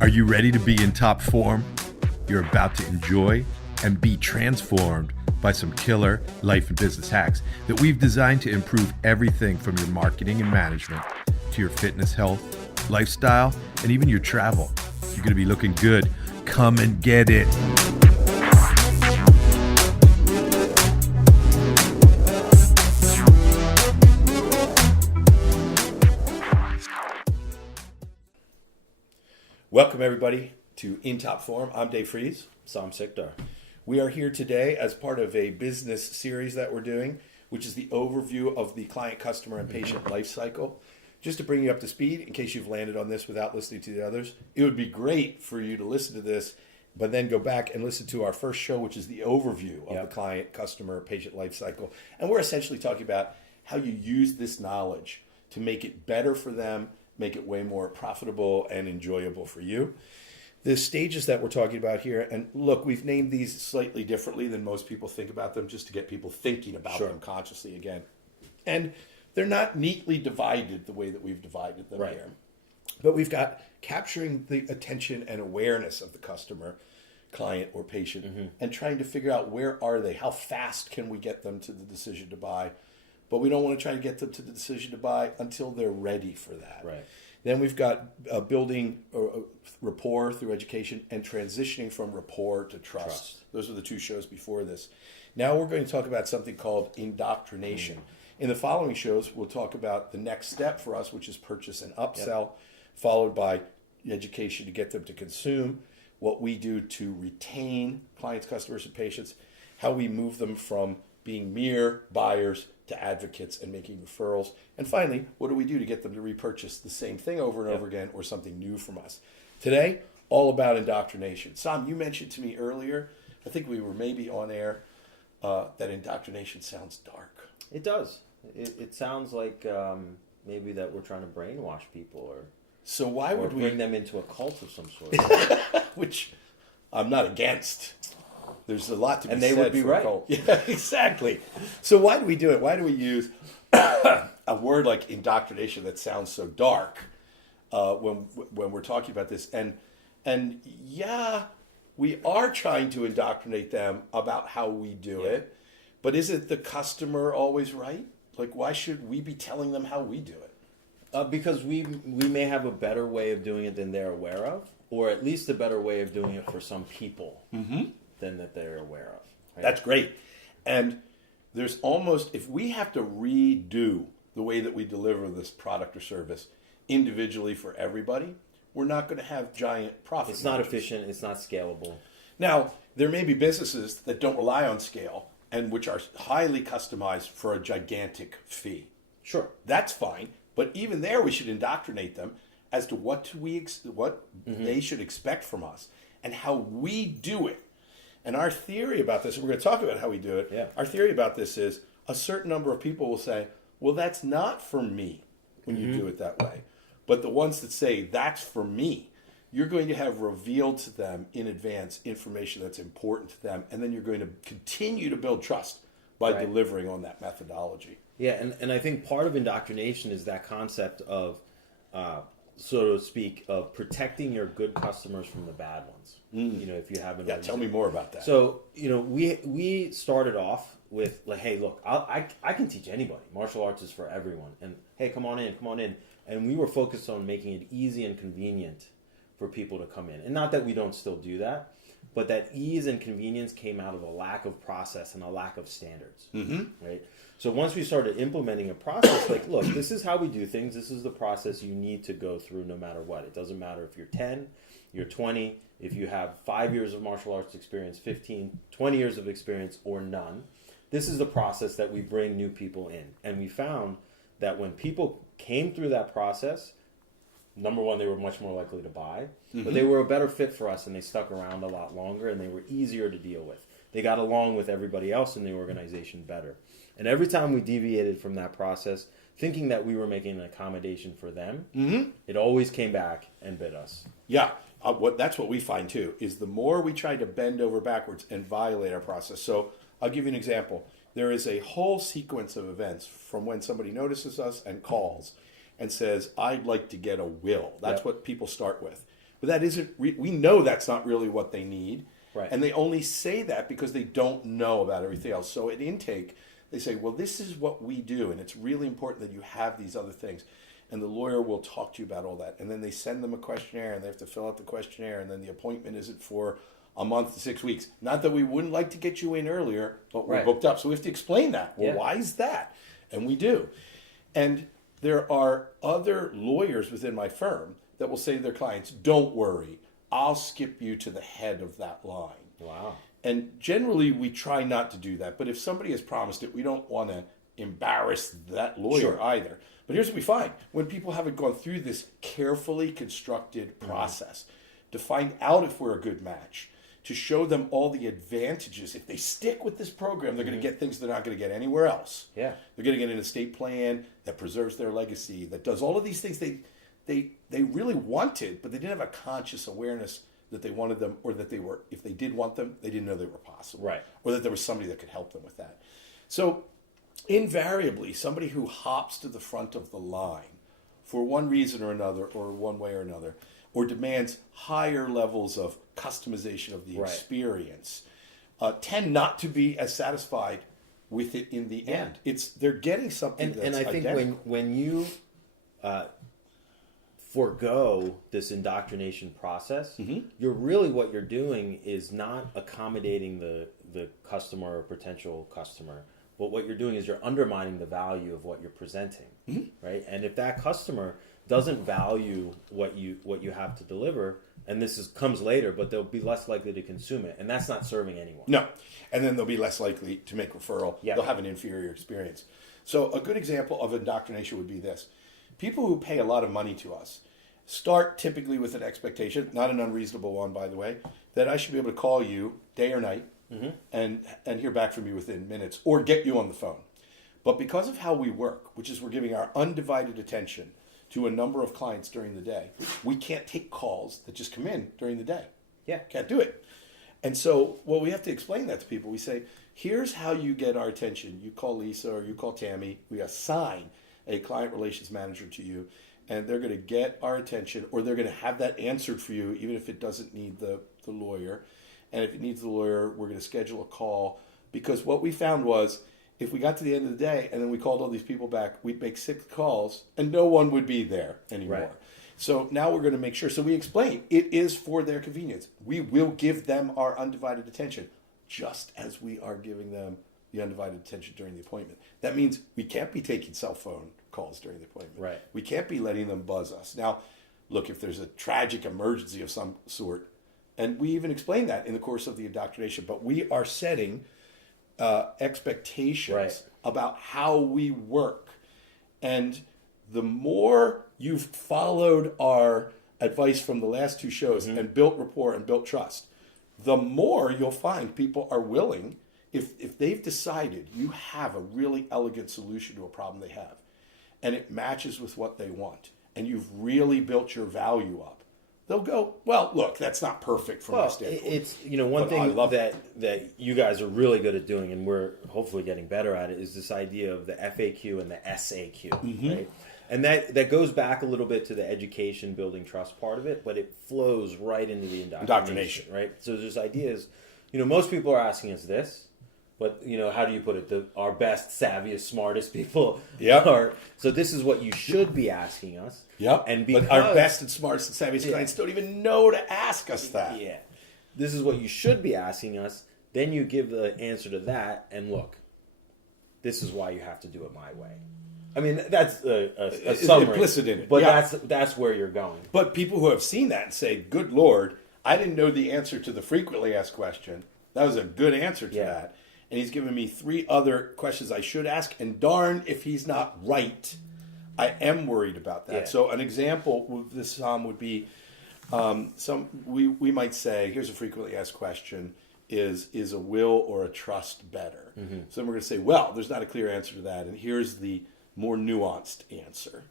Are you ready to be in top form? You're about to enjoy and be transformed by some killer life and business hacks that we've designed to improve everything from your marketing and management to your fitness, health, lifestyle, and even your travel. You're going to be looking good. Come and get it. Welcome, everybody, to In Top Form. I'm Dave Fries. So I'm Sikdar. We are here today as part of a business series that we're doing, which is the overview of the client, customer, and patient life cycle. Just to bring you up to speed, in case you've landed on this without listening to the others, it would be great for you to listen to this, but then go back and listen to our first show, which is the overview of the client, customer, patient life cycle. And we're essentially talking about how you use this knowledge to make it better for them, make it way more profitable and enjoyable for you. The stages that we're talking about here, and look, we've named these slightly differently than most people think about them, just to get people thinking about them consciously again. And they're not neatly divided the way that we've divided them here. But we've got capturing the attention and awareness of the customer, client, or patient, and trying to figure out where are they, how fast can we get them to the decision to buy. But we don't want to try to get them to the decision to buy until they're ready for that. Right. Then we've got building rapport through education and transitioning from rapport to trust. Those are the two shows before this. Now we're going to talk about something called indoctrination. In the following shows, we'll talk about the next step for us, which is purchase and upsell, followed by education to get them to consume, what we do to retain clients, customers, and patients, how we move them from being mere buyers to advocates and making referrals. And finally, what do we do to get them to repurchase the same thing over and over again or something new from us? Today, all about indoctrination. Sam, you mentioned to me earlier, I think we were maybe on air, that indoctrination sounds dark. It does. It sounds like maybe that we're trying to brainwash people or why would we bring them into a cult of some sort. Which I'm not against. There's a lot to be said. And they would be right. Yeah, exactly. So why do we do it? Why do we use a word like indoctrination that sounds so dark when we're talking about this? And yeah, we are trying to indoctrinate them about how we do it, but isn't the customer always right? Like, why should we be telling them how we do it? Because we may have a better way of doing it than they're aware of, or at least a better way of doing it for some people. Than that they're aware of. Right? That's great. And there's almost, if we have to redo the way that we deliver this product or service individually for everybody, we're not going to have giant profit It's not efficient. It's not scalable. Now, there may be businesses that don't rely on scale and which are highly customized for a gigantic fee. Sure. That's fine. But even there, we should indoctrinate them as to what they should expect from us and how we do it. And our theory about this, and we're going to talk about how we do it, our theory about this is a certain number of people will say, well, that's not for me when you do it that way. But the ones that say, that's for me, you're going to have revealed to them in advance information that's important to them, and then you're going to continue to build trust by delivering on that methodology. Yeah, and I think part of indoctrination is that concept of, so to speak, of protecting your good customers from the bad ones. You know, if you have an tell me more about that. So, you know, we started off with like, hey, look, I can teach anybody. Martial arts is for everyone. And hey, come on in. And we were focused on making it easy and convenient for people to come in. And not that we don't still do that, but that ease and convenience came out of a lack of process and a lack of standards. Right? So once we started implementing a process, like, look, this is how we do things. This is the process you need to go through no matter what. It doesn't matter if you're 10, you're 20, if you have 5 years of martial arts experience, 15, 20 years of experience, or none. This is the process that we bring new people in. And we found that when people came through that process, number one, they were much more likely to buy, but they were a better fit for us and they stuck around a lot longer and they were easier to deal with. They got along with everybody else in the organization better. And every time we deviated from that process, thinking that we were making an accommodation for them, it always came back and bit us. Yeah, that's what we find too, is the more we try to bend over backwards and violate our process. So I'll give you an example. There is a whole sequence of events from when somebody notices us and calls and says, I'd like to get a will. That's what people start with. But that isn't, we know that's not really what they need. Right. And they only say that because they don't know about everything else. So at intake, they say, well, this is what we do, and it's really important that you have these other things. And the lawyer will talk to you about all that. And then they send them a questionnaire, and they have to fill out the questionnaire, and then the appointment isn't for a month to 6 weeks. Not that we wouldn't like to get you in earlier, but we're booked up. So we have to explain that. Well, why is that? And we do. And there are other lawyers within my firm that will say to their clients, don't worry, I'll skip you to the head of that line. Wow. And generally, we try not to do that. But if somebody has promised it, we don't want to embarrass that lawyer either. But here's what we find. When people haven't gone through this carefully constructed process to find out if we're a good match, to show them all the advantages. If they stick with this program, they're going to get things they're not going to get anywhere else. Yeah. They're going to get an estate plan that preserves their legacy, that does all of these things they really wanted, but they didn't have a conscious awareness that they wanted them, or that they were, if they did want them, they didn't know they were possible. Right. Or that there was somebody that could help them with that. So invariably, somebody who hops to the front of the line for one reason or another, or one way or another, or demands higher levels of customization of the experience, tend not to be as satisfied with it in the end. They're getting something that's and I think identical. when you forego this indoctrination process, you're really, what you're doing is not accommodating the customer or potential customer, but what you're doing is you're undermining the value of what you're presenting, right? And if that customer doesn't value what you have to deliver, and comes later, but they'll be less likely to consume it, and that's not serving anyone. No, and then they'll be less likely to make referral. Yeah. They'll have an inferior experience. So a good example of indoctrination would be this. People who pay a lot of money to us start typically with an expectation, not an unreasonable one, by the way, that I should be able to call you day or night and hear back from you within minutes, or get you on the phone. But because of how we work, which is we're giving our undivided attention to a number of clients during the day, we can't take calls that just come in during the day. Yeah. Can't do it. And so, well, we have to explain that to people. We say, here's how you get our attention. You call Lisa or you call Tammy. We assign a client relations manager to you, and they're going to get our attention, or they're going to have that answered for you, even if it doesn't need the lawyer. And if it needs the lawyer, we're going to schedule a call. Because what we found was, if we got to the end of the day and then we called all these people back, we'd make 6 calls and no one would be there anymore. Right. So now we're going to make sure. So we explain it is for their convenience. We will give them our undivided attention, just as we are giving them the undivided attention during the appointment. That means we can't be taking cell phone calls during the appointment. Right. We can't be letting them buzz us. Now, look, if there's a tragic emergency of some sort, and we even explain that in the course of the indoctrination, but we are setting expectations about how we work. And the more you've followed our advice from the last 2 shows and built rapport and built trust, the more you'll find people are willing, if they've decided you have a really elegant solution to a problem they have, and it matches with what they want, and you've really built your value up, they'll go, well, look, that's not perfect from my standpoint. It's, one thing that you guys are really good at doing, and we're hopefully getting better at it, is this idea of the FAQ and the SAQ, right? And that goes back a little bit to the education, building trust part of it, but it flows right into the indoctrination, right? So this idea is, most people are asking us this, but, how do you put it? Our best, savviest, smartest people are. So this is what you should be asking us. Yep. And because, but our best and smartest and savviest clients don't even know to ask us that. Yeah. This is what you should be asking us. Then you give the answer to that, and look, this is why you have to do it my way. I mean, that's a summary. Implicit in it. But that's where you're going. But people who have seen that and say, good Lord, I didn't know the answer to the frequently asked question. That was a good answer to that. And he's given me 3 other questions I should ask. And darn, if he's not right, I am worried about that. Yeah. So an example of this would be, we might say, here's a frequently asked question, is a will or a trust better? So then we're going to say, well, there's not a clear answer to that. And here's the more nuanced answer.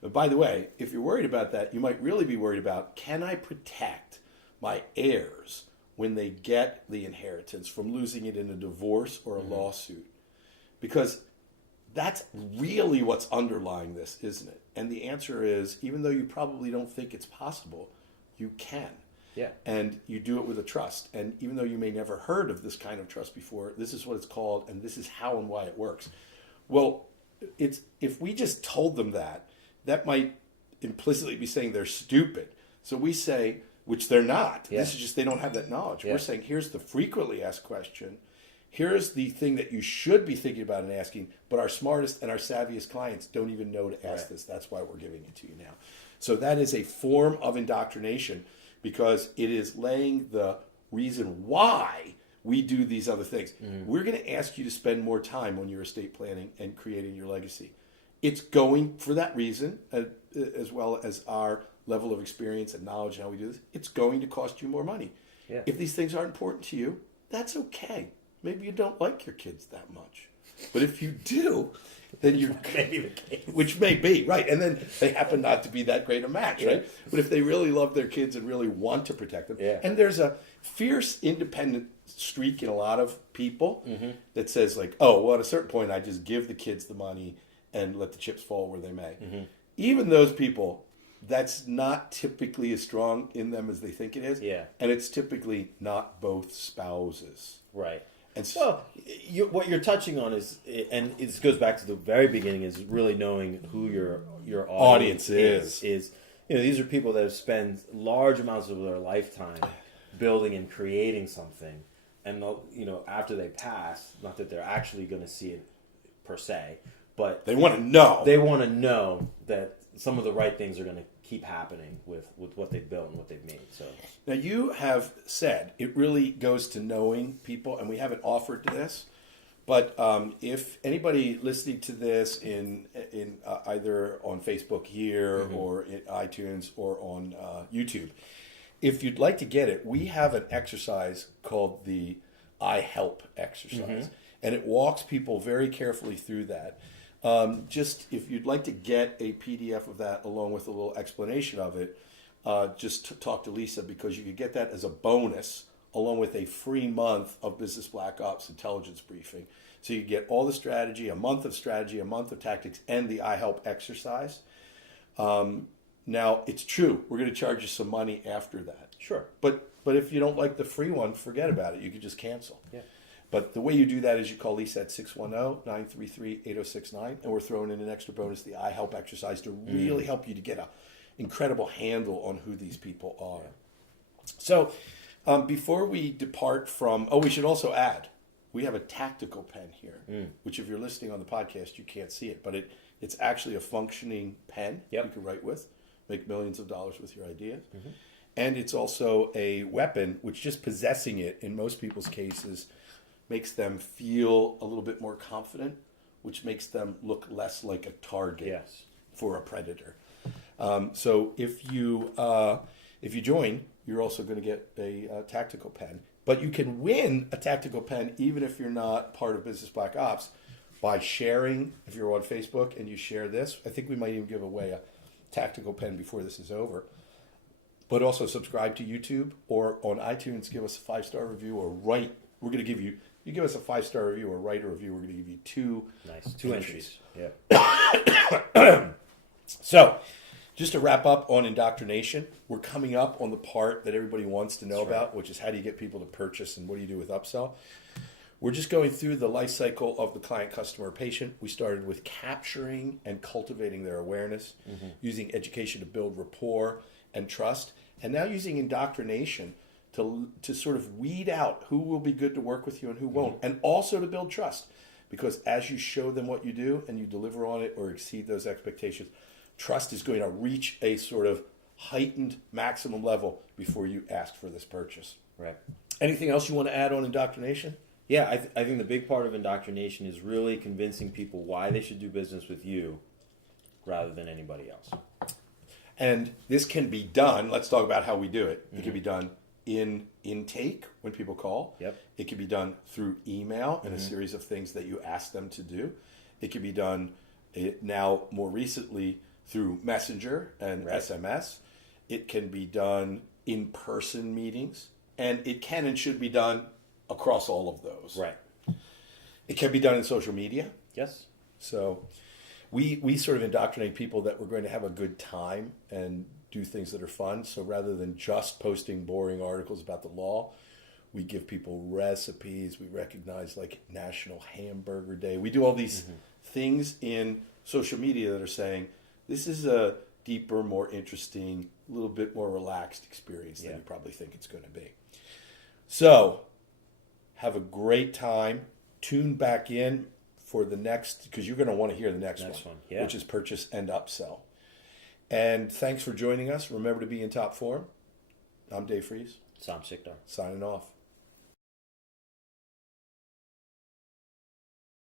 But by the way, if you're worried about that, you might really be worried about, can I protect my heirs when they get the inheritance from losing it in a divorce or a lawsuit? Because that's really what's underlying this, isn't it? And the answer is, even though you probably don't think it's possible, you can. Yeah. And you do it with a trust. And even though you may never heard of this kind of trust before, this is what it's called, and this is how and why it works. Well, if we just told them that might implicitly be saying they're stupid. So we say, which they're not. Yeah. This is just they don't have that knowledge. Yeah. We're saying, here's the frequently asked question. Here's the thing that you should be thinking about and asking, but our smartest and our savviest clients don't even know to ask this. That's why we're giving it to you now. So that is a form of indoctrination because it is laying the reason why we do these other things. We're going to ask you to spend more time on your estate planning and creating your legacy. It's going for that reason, as well as our level of experience and knowledge and how we do this. It's going to cost you more money. Yeah. If these things aren't important to you, that's okay. Maybe you don't like your kids that much. But if you do, then you're Maybe the case. which may be, right. And then they happen not to be that great a match, right? Yeah. But if they really love their kids and really want to protect them, Yeah. and there's a fierce independent streak in a lot of people that says like, oh, well, at a certain point, I just give the kids the money and let the chips fall where they may. Even those people, that's not typically as strong in them as they think it is. Yeah. And it's typically not both spouses. Right. And Well, what you're touching on is, and this goes back to the very beginning, is really knowing who your audience is. These are people that have spent large amounts of their lifetime building and creating something, and after they pass, not that they're actually going to see it per se, but they want to know. They want to know that some of the right things are going to keep happening with what they've built and what they've made. So now you have said it really goes to knowing people, and we haven't offered to this, but if anybody listening to this in either on Facebook here or in iTunes or on YouTube, if you'd like to get it, we have an exercise called the I Help exercise, and it walks people very carefully through that. Just if you'd like to get a PDF of that along with a little explanation of it, just talk to Lisa because you could get that as a bonus along with a free month of Business Black Ops intelligence briefing. So you get all the strategy, a month of tactics, and the I Help exercise. Now, it's true. We're going to charge you some money after that. sure. But if you don't like the free one, forget about it. You could just cancel. Yeah. But the way you do that is you call Lisa at 610-933-8069, and we're throwing in an extra bonus, the I Help exercise, to really help you to get an incredible handle on who these people are. So before we depart from, we should also add, we have a tactical pen here, which if you're listening on the podcast, you can't see it, but it's actually a functioning pen you can write with, make millions of dollars with your ideas. And it's also a weapon, which just possessing it, in most people's cases, makes them feel a little bit more confident, which makes them look less like a target for a predator. So if you join, you're also going to get a tactical pen. But you can win a tactical pen even if you're not part of Business Black Ops by sharing. If you're on Facebook and you share this, I think we might even give away a tactical pen before this is over. But also subscribe to YouTube or on iTunes, give us a 5-star review or write. We're going to give you. You give us a 5-star review or write a review, we're going to give you two entries. Yeah. So, just to wrap up on indoctrination, we're coming up on the part that everybody wants to know about, which is how do you get people to purchase and what do you do with upsell. We're just going through the life cycle of the client, customer, patient. We started with capturing and cultivating their awareness, using education to build rapport and trust, and now using indoctrination to sort of weed out who will be good to work with you and who won't, and also to build trust. Because as you show them what you do and you deliver on it or exceed those expectations, trust is going to reach a sort of heightened maximum level before you ask for this purchase. Right. Anything else you want to add on indoctrination? Yeah, I think the big part of indoctrination is really convincing people why they should do business with you rather than anybody else. And this can be done. Let's talk about how we do it. It can be done in intake when people call. Yep. It can be done through email and a series of things that you ask them to do. It can be done now more recently through Messenger and SMS. It can be done in person meetings, and it can and should be done across all of those. Right. It can be done in social media. Yes. So we sort of indoctrinate people that we're going to have a good time and do things that are fun. So rather than just posting boring articles about the law, we give people recipes. We recognize like National Hamburger Day. We do all these things in social media that are saying this is a deeper, more interesting, a little bit more relaxed experience than you probably think it's going to be. So have a great time. Tune back in for the next, because you're going to want to hear the next one, which is purchase and upsell. And thanks for joining us. Remember to be in top form. I'm Dave Fries. Sam Sikdar. Signing off.